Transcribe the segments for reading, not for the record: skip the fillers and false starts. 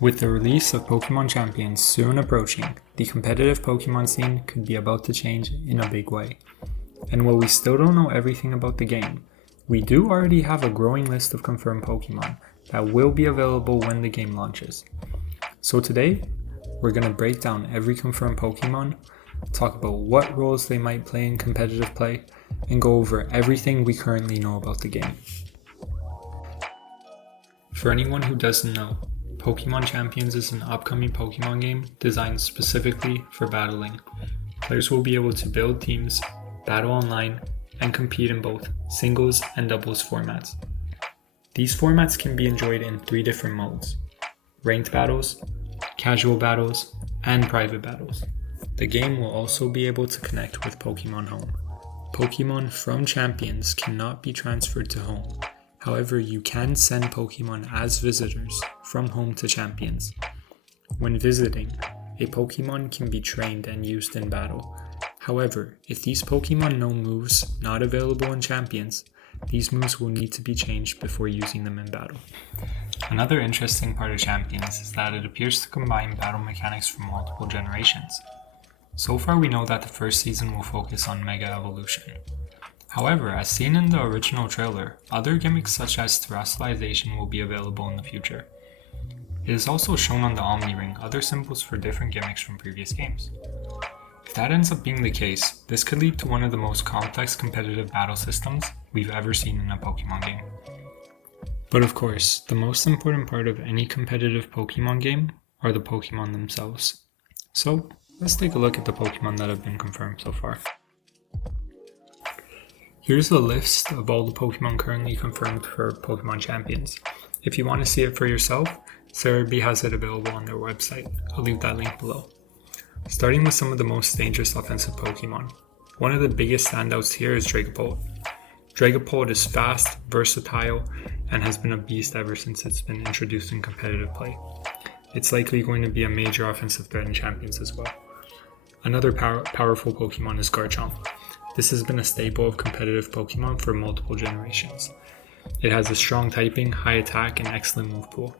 With the release of Pokémon Champions soon approaching, the competitive Pokémon scene could be about to change in a big way. And while we still don't know everything about the game, we do already have a growing list of confirmed Pokémon that will be available when the game launches. So today, we're going to break down every confirmed Pokémon, talk about what roles they might play in competitive play, and go over everything we currently know about the game. For anyone who doesn't know, Pokémon Champions is an upcoming Pokémon game designed specifically for battling. Players will be able to build teams, battle online, and compete in both singles and doubles formats. These formats can be enjoyed in 3 different modes: ranked battles, casual battles, and private battles. The game will also be able to connect with Pokémon Home. Pokémon from Champions cannot be transferred to Home. However, you can send Pokémon as visitors from Home to Champions. When visiting, a Pokémon can be trained and used in battle. However, if these Pokémon know moves not available in Champions, these moves will need to be changed before using them in battle. Another interesting part of Champions is that it appears to combine battle mechanics from multiple generations. So far we know that the first season will focus on Mega Evolution. However, as seen in the original trailer, other gimmicks such as terrestrialization will be available in the future. It is also shown on the Omni Ring other symbols for different gimmicks from previous games. If that ends up being the case, this could lead to one of the most complex competitive battle systems we've ever seen in a Pokemon game. But of course, the most important part of any competitive Pokemon game are the Pokemon themselves. So, let's take a look at the Pokemon that have been confirmed so far. Here's a list of all the Pokemon currently confirmed for Pokemon Champions. If you want to see it for yourself, Cerebi has it available on their website. I'll leave that link below. Starting with some of the most dangerous offensive Pokemon. One of the biggest standouts here is Dragapult. Dragapult is fast, versatile, and has been a beast ever since it's been introduced in competitive play. It's likely going to be a major offensive threat in Champions as well. Another powerful Pokemon is Garchomp. This has been a staple of competitive Pokemon for multiple generations. It has a strong typing, high attack, and excellent move pool.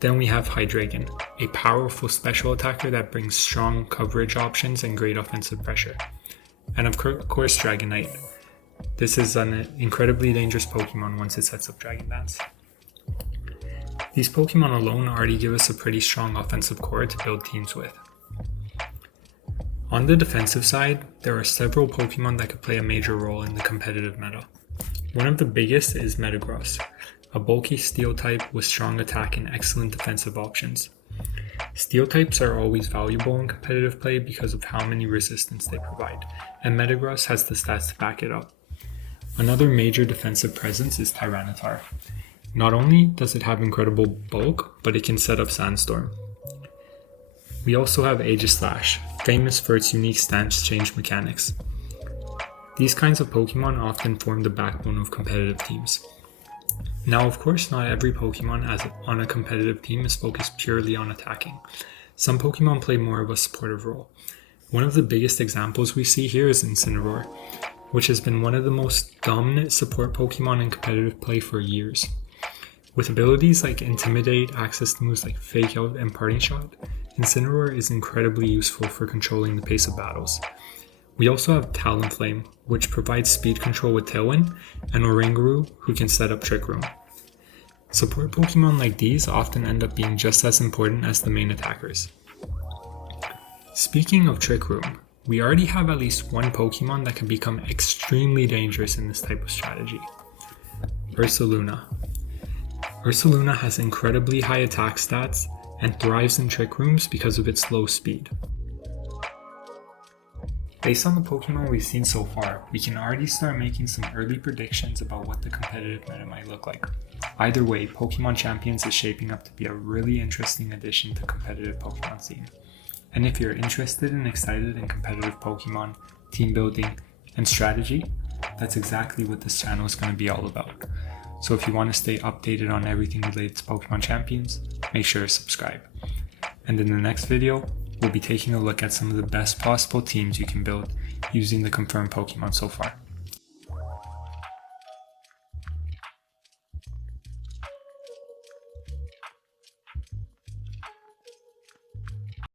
Then we have Hydreigon, a powerful special attacker that brings strong coverage options and great offensive pressure. And of course Dragonite. This is an incredibly dangerous Pokemon once it sets up Dragon Dance. These Pokemon alone already give us a pretty strong offensive core to build teams with. On the defensive side, there are several Pokemon that could play a major role in the competitive meta. One of the biggest is Metagross, a bulky steel type with strong attack and excellent defensive options. Steel types are always valuable in competitive play because of how many resistance they provide, and Metagross has the stats to back it up. Another major defensive presence is Tyranitar. Not only does it have incredible bulk, but it can set up Sandstorm. We also have Aegislash, famous for its unique stance change mechanics. These kinds of Pokemon often form the backbone of competitive teams. Now, of course, not every Pokemon on a competitive team is focused purely on attacking. Some Pokemon play more of a supportive role. One of the biggest examples we see here is Incineroar, which has been one of the most dominant support Pokemon in competitive play for years. With abilities like Intimidate, access to moves like Fake Out and Parting Shot, Incineroar is incredibly useful for controlling the pace of battles. We also have Talonflame, which provides speed control with Tailwind, and Oranguru, who can set up Trick Room. Support Pokemon like these often end up being just as important as the main attackers. Speaking of Trick Room, we already have at least one Pokemon that can become extremely dangerous in this type of strategy: Ursaluna. Ursaluna has incredibly high attack stats and thrives in Trick Rooms because of its low speed. Based on the Pokemon we've seen so far, we can already start making some early predictions about what the competitive meta might look like. Either way, Pokemon Champions is shaping up to be a really interesting addition to competitive Pokemon scene. And if you're interested and excited in competitive Pokemon, team building, and strategy, that's exactly what this channel is going to be all about. So if you want to stay updated on everything related to Pokemon Champions, make sure to subscribe. And in the next video, we'll be taking a look at some of the best possible teams you can build using the confirmed Pokemon so far.